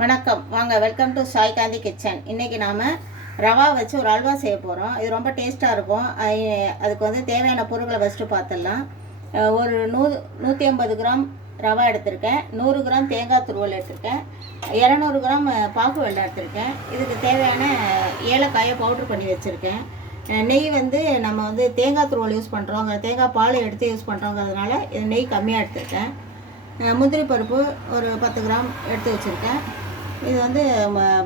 வணக்கம். வாங்க welcome to Sai Gandhi kitchen இன்றைக்கி நாம் ரவா வச்சு ஒரு அல்வா செய்ய போகிறோம் இது ரொம்ப டேஸ்ட்டாக இருக்கும். அதுக்கு வந்து தேவையான பொருட்களை ஃபஸ்ட்டு பார்த்துடலாம் ஒரு நூ நூற்றி ஐம்பது கிராம் ரவா எடுத்திருக்கேன். நூறு கிராம் தேங்காய் துருவல் எடுத்திருக்கேன். இரநூறு கிராம் பாக்கு வெள்ளை எடுத்திருக்கேன். இதுக்கு தேவையான ஏலக்காயை பவுட்ரு பண்ணி வச்சுருக்கேன். நெய் வந்து நம்ம வந்து தேங்காய் துருவல் யூஸ் பண்ணுறோங்க தேங்காய் பாலை எடுத்து யூஸ் பண்ணுறோங்கிறதுனால இது நெய் கம்மியாக எடுத்திருக்கேன். முந்திரி பருப்பு ஒரு பத்து கிராம் எடுத்து வச்சுருக்கேன். இது வந்து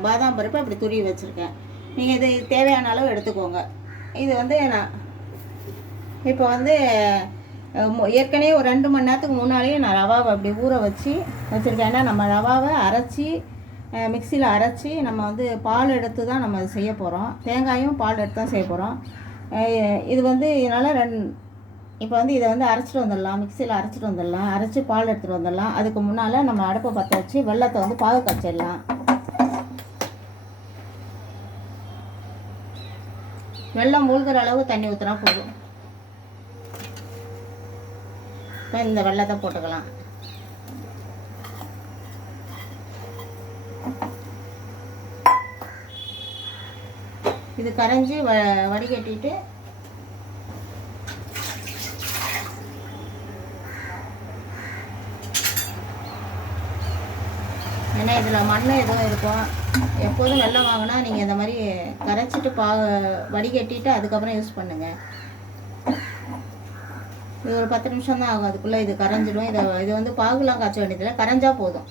பாதாம் பருப்பு அப்படி துருவி வச்சுருக்கேன். நீங்கள் இது தேவையான அளவு எடுத்துக்கோங்க. இது வந்து நான் இப்போ வந்து ஏற்கனவே ஒரு ரெண்டு மணி நேரத்துக்கு முன்னாலேயே நான் ரவாவை அப்படி ஊற வச்சு வச்சுருக்கேன். ஏன்னா நம்ம ரவாவை அரைச்சி மிக்சியில் அரைச்சி நம்ம வந்து பால் எடுத்து தான் நம்ம செய்ய போகிறோம் தேங்காயும் பால் எடுத்து தான் செய்ய போகிறோம் இது வந்து இதனால் ரெண்டு இப்போ வந்து இதை வந்து அரைச்சிட்டு வந்துடலாம் மிக்சியில் அரைச்சிட்டு வந்துடலாம் அரைச்சி பால் எடுத்துகிட்டு வந்துடலாம். அதுக்கு முன்னால் நம்ம அடுப்பை பற்ற வச்சு வெள்ளத்தை வந்து பாகு காய்ச்சிடலாம். வெள்ளம் மூழ்கிற அளவு தண்ணி ஊற்றினா போதும். இப்போ இந்த வெள்ளத்தை போட்டுக்கலாம். இது கரைஞ்சி வ வடிகட்டிட்டு ஏன்னா இதில் மண் எதுவும் இருக்கும். எப்போதும் வெள்ளம் வாங்கினா நீங்கள் இந்த மாதிரி கரைச்சிட்டு பா வடிகட்டிட்டு அதுக்கப்புறம் யூஸ் பண்ணுங்கள் இது ஒரு பத்து நிமிஷம் தான் ஆகும். அதுக்குள்ளே இது கரைஞ்சிடும். இதை இது வந்து பாகுலாம் காய்ச்ச வேண்டியதில்லை. கரைஞ்சா போதும்.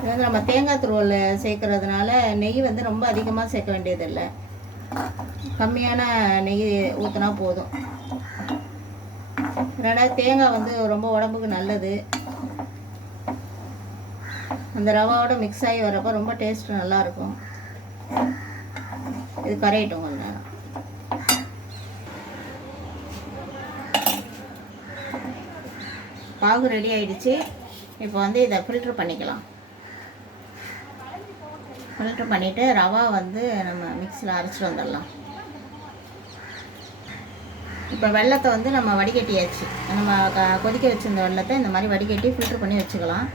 இது வந்து நம்ம தேங்காய் துருவல் சேர்க்கறதுனால நெய் வந்து ரொம்ப அதிகமாக சேர்க்க வேண்டியதில்லை. கம்மியான நெய் ஊற்றினா போதும். ரெண்டாவது தேங்காய் வந்து ரொம்ப உடம்புக்கு நல்லது. அந்த ரவாவோட மிக்ஸ் ஆகி வரப்போ ரொம்ப டேஸ்ட் நல்லாயிருக்கும். இது கரையட்டும் கொஞ்சம் நேரம். பாகு ரெடி ஆயிடுச்சு. இப்போ வந்து இதை ஃபில்ட்ரு பண்ணிக்கலாம். ஃபில்ட்ரு பண்ணிவிட்டு ரவா வந்து நம்ம மிக்ஸியில் அரைச்சிட்டு வந்துடலாம். இப்போ வெள்ளத்தை வந்து நம்ம வடிகட்டியாச்சு. நம்ம க- கொதிக்க வச்சிருந்த வெள்ளத்தை இந்த மாதிரி வடிகட்டி ஃபில்ட்ரு பண்ணி வச்சுக்கலாம்.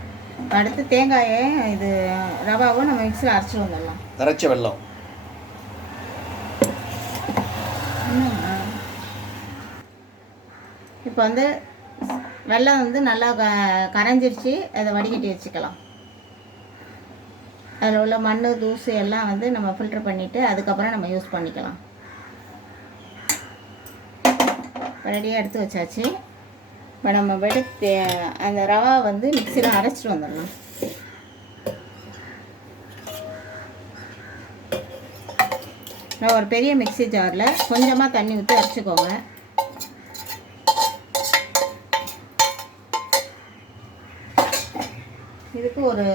அடுத்து தேங்காயை இது ரவாவும் நம்ம மிக்ஸியில் அரைச்சிட்டு வந்துடலாம். அரைச்ச வெல்லம் இப்போ வந்து வெள்ளம் வந்து நல்லா க கரைஞ்சிருச்சு. அதை வடிகட்டி வச்சுக்கலாம். அதில் உள்ள மண் தூசு எல்லாம் வந்து நம்ம ஃபில்டர் பண்ணிவிட்டு அதுக்கப்புறம் நம்ம யூஸ் பண்ணிக்கலாம். ரெடியாக எடுத்து வச்சாச்சு. இப்போ நம்ம வெடுத்து அந்த ரவா வந்து மிக்சியில் அரைச்சிட்டு வந்துடலாம் நான் ஒரு பெரிய மிக்சி ஜாரில் கொஞ்சமாக தண்ணி ஊற்றி அரைச்சிக்கோங்க. இதுக்கு ஒரு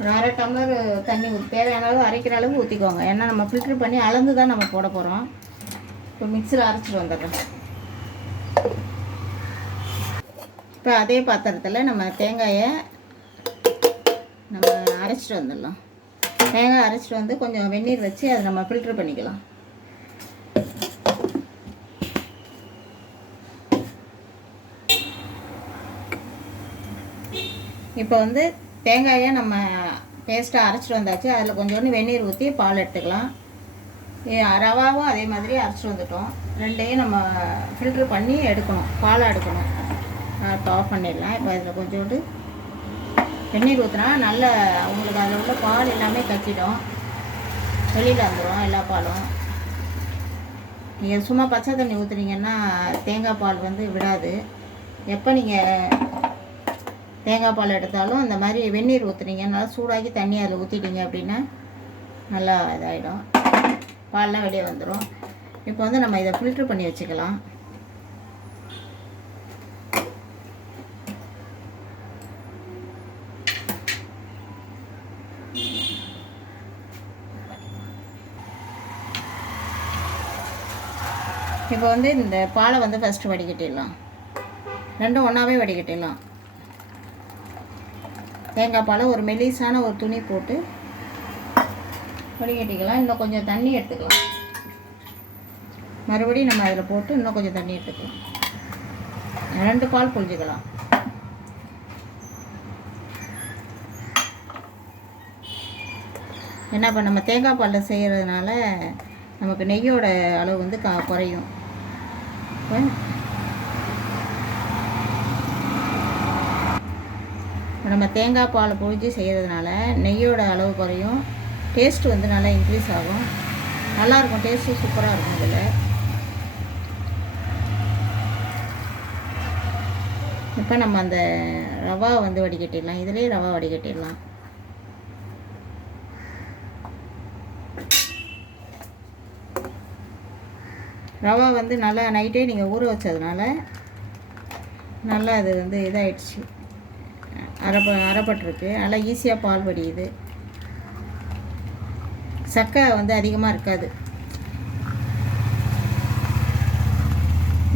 ஒரு அரை டம்ளர் தண்ணி தேவையான அளவு அரைக்கிற அளவு ஊற்றிக்கோங்க ஏன்னா நம்ம ஃபில்ட்ரு பண்ணி அளந்து தான் நம்ம போட போகிறோம் இப்போ மிக்சியில் அரைச்சிட்டு வந்துடுறேன் இப்போ அதே பாத்திரத்தில் நம்ம தேங்காயை நம்ம அரைச்சிட்டு வந்துடலாம் தேங்காய் அரைச்சிட்டு வந்து கொஞ்சம் வெந்நீர் வச்சு அதை நம்ம ஃபில்ட்ரு பண்ணிக்கலாம் இப்போ வந்து தேங்காயை நம்ம பேஸ்ட்டாக அரைச்சிட்டு வந்தாச்சு அதில் கொஞ்சோண்டு வெந்நீர் ஊற்றி பால் எடுத்துக்கலாம் ரவாவும் அதே மாதிரி அரைச்சிட்டு வந்துட்டோம். ரெண்டையும் நம்ம ஃபில்ட்ரு பண்ணி எடுக்கணும். பாலை எடுக்கணும். இப்போ ஆஃப் பண்ணிடலாம். இப்போ இதில் கொஞ்சோண்டு வெந்நீர் ஊற்றினா நல்ல உங்களுக்கு அதில் உள்ள பால் எல்லாமே கச்சிடும் வெளியில் வந்துடும் எல்லா பாலும். நீங்கள் சும்மா பச்சை தண்ணி ஊற்றுனீங்கன்னா தேங்காய் பால் வந்து விடாது. எப்போ நீங்கள் தேங்காய் பால் எடுத்தாலும் அந்த மாதிரி வெந்நீர் ஊற்றுனீங்க நல்லா சூடாக்கி தண்ணி அதில் ஊற்றிட்டீங்க அப்படின்னா நல்லா இதாகிடும் பால்லாம் வெளியே வந்துடும் இப்போ வந்து நம்ம இதை ஃபில்ட்ரு பண்ணி வச்சுக்கலாம். இப்போ வந்து இந்த பாலை வந்து ஃபஸ்ட்டு வடிகட்டிடலாம். ரெண்டும் ஒன்றாவே வடிகட்டிடலாம். தேங்காய் பாலை ஒரு மெலிசான ஒரு துணி போட்டு வடிகட்டிக்கலாம் இன்னும் கொஞ்சம் தண்ணி எடுத்துக்கலாம். மறுபடியும் நம்ம அதில் போட்டு இன்னும் கொஞ்சம் தண்ணி எடுத்துக்கலாம். ரெண்டு பால் புழிஞ்சிக்கலாம். என்ன இப்போ நம்ம தேங்காய் பாலில் செய்கிறதுனால நமக்கு நெய்யோட அளவு வந்து கா குறையும். நம்ம தேங்காய் பால் புழிஞ்சு செய்கிறதுனால நெய்யோட அளவு குறையும். டேஸ்ட் வந்து நல்லா இன்க்ரீஸ் ஆகும். நல்லாயிருக்கும் டேஸ்ட்டு சூப்பராக இருக்கும் இதில் இப்போ நம்ம அந்த ரவா வந்து வடிகட்டிடலாம். இதிலே ரவா வடிகட்டிடலாம். ரவா வந்து நல்லா நைட்டே நீங்கள் ஊற வச்சதுனால நல்லா அது வந்து இதாகிடுச்சு அரைப்ப அரைப்பட்டிருக்கு. நல்லா ஈஸியாக பால் வடியுது. சக்கை வந்து அதிகமாக இருக்காது.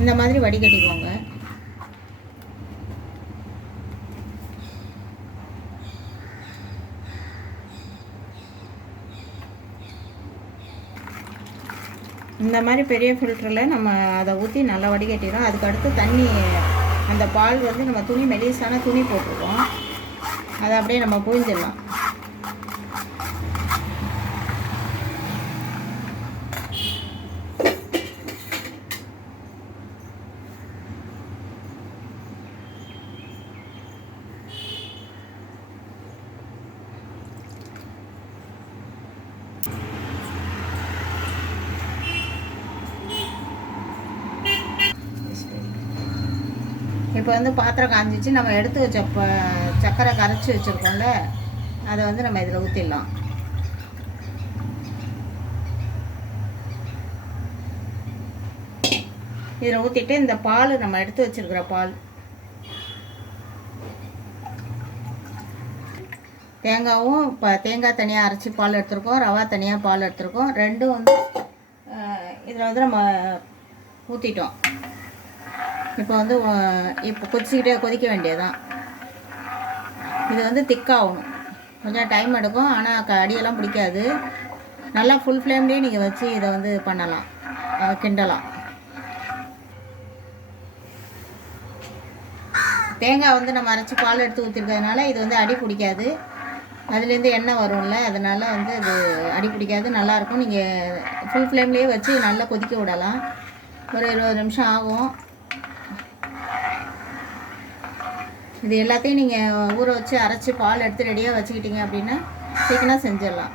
இந்த மாதிரி வடிகட்டிக்கோங்க. இந்த மாதிரி பெரிய ஃபில்டரில் நம்ம அதை ஊற்றி நல்லா வடிகட்டிடும் அதுக்கு அடுத்து தண்ணி அந்த பால் வந்து நம்ம துணி மெலிசான துணி போட்டிருக்கோம் அதை அப்படியே நம்ம புழிஞ்சிடலாம். இப்போ வந்து பாத்திரம் காஞ்சிச்சு நம்ம எடுத்து வச்ச சக்கரை கரைச்சி வச்சுருக்கோம்ல அதை வந்து நம்ம இதில் ஊற்றிடலாம் இதில் ஊற்றிட்டு இந்த பால் நம்ம எடுத்து வச்சிருக்கிற பால். தேங்காவும் இப்போ தேங்காய் தனியாக அரைச்சி பால் எடுத்துருக்கோம் ரவா தனியாக பால் எடுத்துருக்கோம். ரெண்டும் வந்து இதில் வந்து நம்ம ஊற்றிட்டோம் இப்போ வந்து இப்போ கொதிச்சுக்கிட்டே கொதிக்க வேண்டியதுதான். இது வந்து திக்காகணும். கொஞ்சம் டைம் எடுக்கும். ஆனால் க அடியெல்லாம் பிடிக்காது. நல்லா ஃபுல் ஃப்ளேம்லேயே நீங்கள் வச்சு இதை வந்து பண்ணலாம். கிண்டலாம். தேங்காய் வந்து நம்ம அரைச்சி பால் எடுத்து ஊற்றிருக்கிறதுனால இது வந்து அடி பிடிக்காது. அதுலேருந்து எண்ணெய் வரும்ல அதனால் வந்து அது அடி பிடிக்காது. நல்லாயிருக்கும் நீங்கள் ஃபுல் ஃப்ளேம்லேயே வச்சு நல்லா கொதிக்க விடலாம். ஒரு இருபது நிமிஷம் ஆகும். இது எல்லாத்தையும் நீங்கள் ஊற வச்சு அரைச்சி பால் எடுத்து ரெடியாக வச்சுக்கிட்டீங்க அப்படின்னா சீக்கிரம் செஞ்சிடலாம்.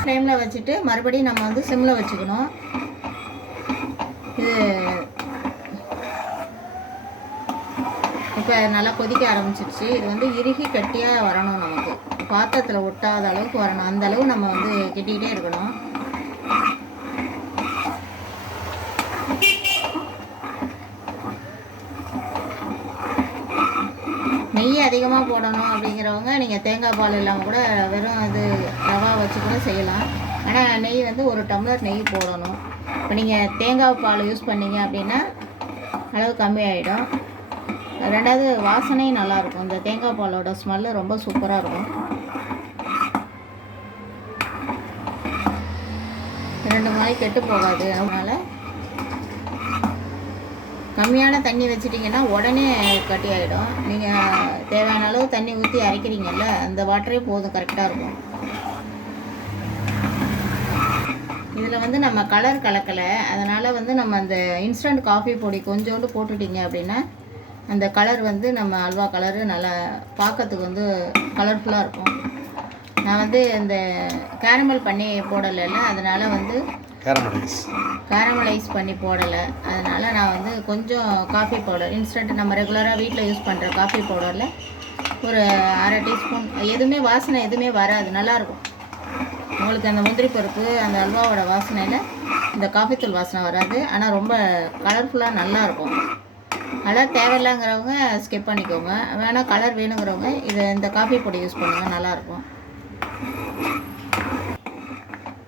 ஃப்ளேமில் வச்சுட்டு மறுபடியும் நம்ம வந்து சிம்மில் வச்சுக்கணும். இது இப்போ நல்லா கொதிக்க ஆரம்பிச்சிருச்சு. இது வந்து இறுகி கட்டியாக வரணும் நமக்கு. பாத்திரத்தில் ஒட்டாத அளவுக்கு வரணும். அந்த அளவு நம்ம வந்து கெட்டிக்கிட்டே இருக்கணும் நெய் அதிகமாக போடணும் அப்படிங்கிறவங்க நீங்கள் தேங்காய் பால் இல்லாமல் கூட வெறும் அது ரவா வச்சு கூட செய்யலாம். ஆனால் நெய் வந்து ஒரு டம்ளர் நெய் போடணும். இப்போ நீங்கள் தேங்காய் பால் யூஸ் பண்ணீங்க அப்படின்னா அளவு கம்மியாயிடும் ரெண்டாவது வாசனையும் நல்லாயிருக்கும் இந்த தேங்காய் பாலோட ஸ்மெல்லு ரொம்ப சூப்பராக இருக்கும். ரெண்டு மாதிரி கெட்டு போகாது. அதனால் கம்மியான தண்ணி வச்சிட்டிங்கன்னா உடனே கட்டி ஆகிடும் நீங்கள் தேவையான அளவு தண்ணி ஊற்றி அரைக்கிறீங்கல்ல அந்த வாட்டரே போதும் கரெக்டாக இருக்கும். இதில் வந்து நம்ம கலர் கலக்கலை. அதனால் வந்து நம்ம அந்த இன்ஸ்டன்ட் காஃபி பொடி கொஞ்சோண்டு போட்டுட்டிங்க அப்படின்னா அந்த கலர் வந்து நம்ம அல்வா கலரு நல்லா பார்க்கறதுக்கு வந்து கலர்ஃபுல்லாக இருக்கும். நான் வந்து இந்த கேரமல் பண்ணி போடலைல்ல அதனால் வந்து கேரமலைஸ் கேரமலைஸ் பண்ணி போடலை. அதனால் நான் வந்து கொஞ்சம் காஃபி பவுடர் இன்ஸ்டன்ட் நம்ம ரெகுலராக வீட்டில் யூஸ் பண்ணுற காஃபி பவுடரில் ஒரு அரை டீஸ்பூன் எதுவுமே வாசனை எதுவுமே வராது. நல்லாயிருக்கும். உங்களுக்கு அந்த முந்திரி பருப்பு அந்த அல்வாவோட வாசனையில் இந்த காஃபி தூள் வாசனை வராது. ஆனால் ரொம்ப கலர்ஃபுல்லாக நல்லாயிருக்கும். கலர் தேவையில்லைங்கிறவங்க ஸ்கிப் பண்ணிக்கோங்க. வேணால் கலர் வேணுங்கிறவங்க இதை இந்த காஃபி பொடி யூஸ் பண்ணுங்கள் நல்லாயிருக்கும்.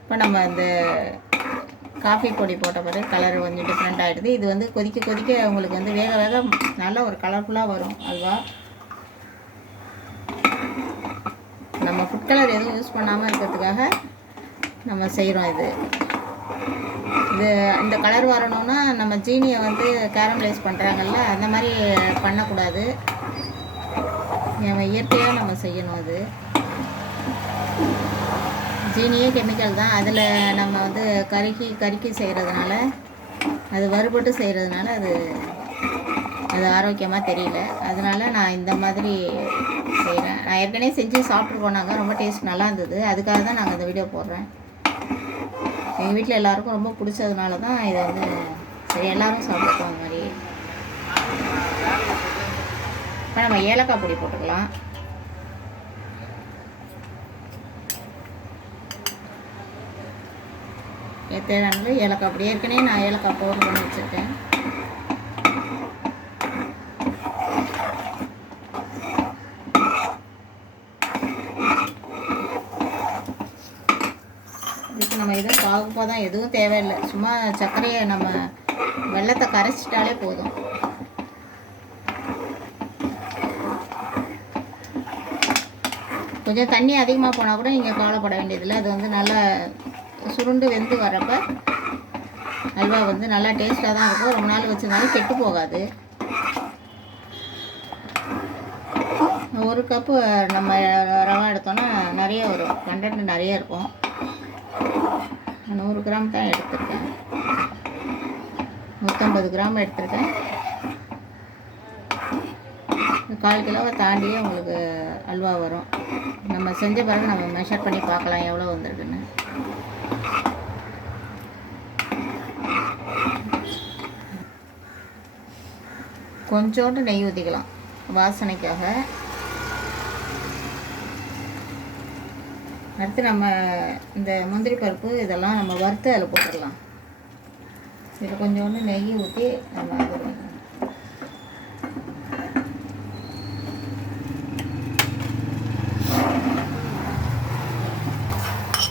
இப்போ நம்ம இந்த காஃபி பொடி போட்ட பிறகு கலர் கொஞ்சம் டிஃப்ரெண்ட் ஆகிடுது இது வந்து கொதிக்க கொதிக்க உங்களுக்கு வந்து வேக வேக நல்ல ஒரு கலர்ஃபுல்லாக வரும் அல்வா. நம்ம ஃபுட் கலர் எதுவும் யூஸ் பண்ணாமல் இருக்கிறதுக்காக நம்ம செய்கிறோம் இது. இது இந்த கலர் வரணும்னா நம்ம ஜீனியை வந்து கேரமலைஸ் பண்ணுறாங்கல்ல அந்த மாதிரி பண்ணக்கூடாது. நம்ம இயற்கையாக நம்ம செய்யணும் அது. சீனியே கெமிக்கல் தான். அதில் நம்ம வந்து கருக்கி கருக்கி செய்கிறதுனால அது வறுபட்டு செய்கிறதுனால அது அது ஆரோக்கியமாக தெரியல. அதனால நான் இந்த மாதிரி செய்கிறேன் நான் ஏற்கனவே செஞ்சு சாப்பிட்டு போனாங்க ரொம்ப டேஸ்ட் நல்லா இருந்தது. அதுக்காக தான் நாங்கள் இந்த வீடியோ போடுறேன். எங்கள் வீட்டில் எல்லாருக்கும் ரொம்ப பிடிச்சதுனால தான் இதை வந்து சரி எல்லோரும் சாப்பிட்டுப்போம் அந்த மாதிரி இப்போ நம்ம ஏலக்காய் பொடி போட்டுக்கலாம். தேவையானது ஏலக்காய் அப்படி ஏற்கனவே நான் ஏலக்காய் பவுடர் பண்ணி வச்சுருக்கேன். இதுக்கு நம்ம எதுவும் தான் எதுவும் தேவையில்லை. சும்மா சர்க்கரையை நம்ம வெள்ளத்தை கரைச்சிட்டாலே போதும். கொஞ்சம் தண்ணி அதிகமாக போனால் கூட நீங்கள் கவலைப்பட வேண்டியதில்லை. அது வந்து நல்லா சுருண்டு வெந்து வரப்ப அல்வா வந்து நல்லா டேஸ்ட்டாக தான் இருக்கும். ரொம்ப நாள் வச்சிருந்தாலும் கெட்டு போகாது. ஒரு கப்பு நம்ம ரவை எடுத்தோன்னா நிறைய வரும். கண்டென்ட் நிறைய இருக்கும். நூறு கிராம் தான் எடுத்திருக்கேன். நூற்றம்பது கிராம் எடுத்திருக்கேன். கால் கிலோவை தாண்டியே உங்களுக்கு அல்வா வரும். நம்ம செஞ்ச பிறகு நம்ம மெஷர் பண்ணி பார்க்கலாம் எவ்வளோ வந்திருக்குன்னு. கொஞ்சோண்டு நெய் ஊற்றிக்கலாம் வாசனைக்காக. அடுத்து நம்ம இந்த முந்திரி பருப்பு இதெல்லாம் நம்ம வறுத்து அதில் போட்டுடலாம். இதில் கொஞ்சோண்டு நெய் ஊற்றி நம்ம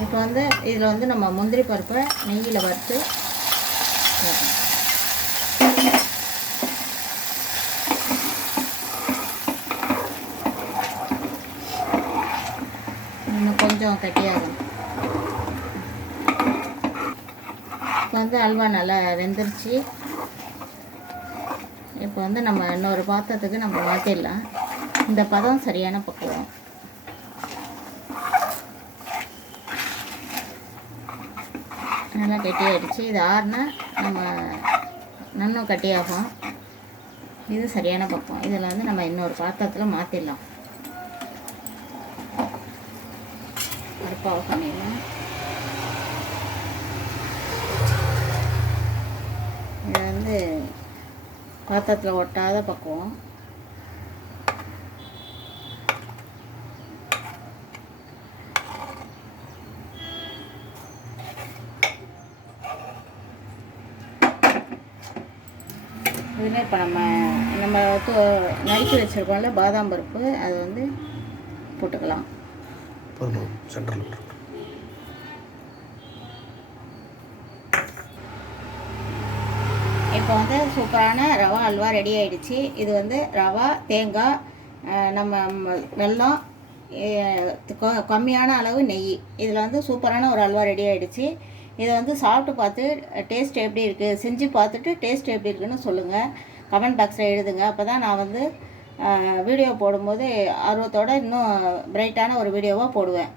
இப்போ வந்து இதில் வந்து நம்ம முந்திரி பருப்பை நெய்யில் வறுத்து போடணும். இன்னும் கொஞ்சம் கட்டியாகும். இப்போ வந்து அல்வா நல்லா வெந்துருச்சு. இப்போ வந்து நம்ம இன்னொரு பாத்திரத்துக்கு நம்ம மாற்றிடலாம் இந்த பதம் சரியான பக்குவம். நல்லா கட்டியாகிடுச்சு இது ஆறுனா நம்ம நன்னும் கட்டியாகும். இது சரியான பக்கம் இதில் வந்து நம்ம இன்னொரு பாத்திரத்தில் மாற்றிடலாம் அடுப்பு ஆஃப் பண்ணிடலாம் இது வந்து பாத்திரத்தில் ஒட்டாத பக்குவம் இதுமே இப்போ நம்ம நம்ம து- நறுக்கி வச்சுருக்கோம்ல பாதாம் பருப்பு. அது வந்து போட்டுக்கலாம். பெருமாள் சென்ட்ரல் இருக்கு இப்போ வந்து சூப்பரான ரவா அல்வா ரெடி ஆயிடுச்சு. இது வந்து ரவா தேங்காய் நம்ம வெல்லம் கொ- கம்மியான அளவு நெய். இதில் வந்து சூப்பரான ஒரு அல்வா ரெடி ஆயிடுச்சு. இதை வந்து சாப்பிட்டு பார்த்து டேஸ்ட் எப்படி இருக்குது செஞ்சு பார்த்துட்டு டேஸ்ட் எப்படி இருக்குன்னு சொல்லுங்கள் கமெண்ட் பாக்ஸில் எழுதுங்க. அப்போ தான் நான் வந்து வீடியோ போடும்போது ஆர்வத்தோட இன்னும் பிரைட்டான ஒரு வீடியோவாக போடுவேன்.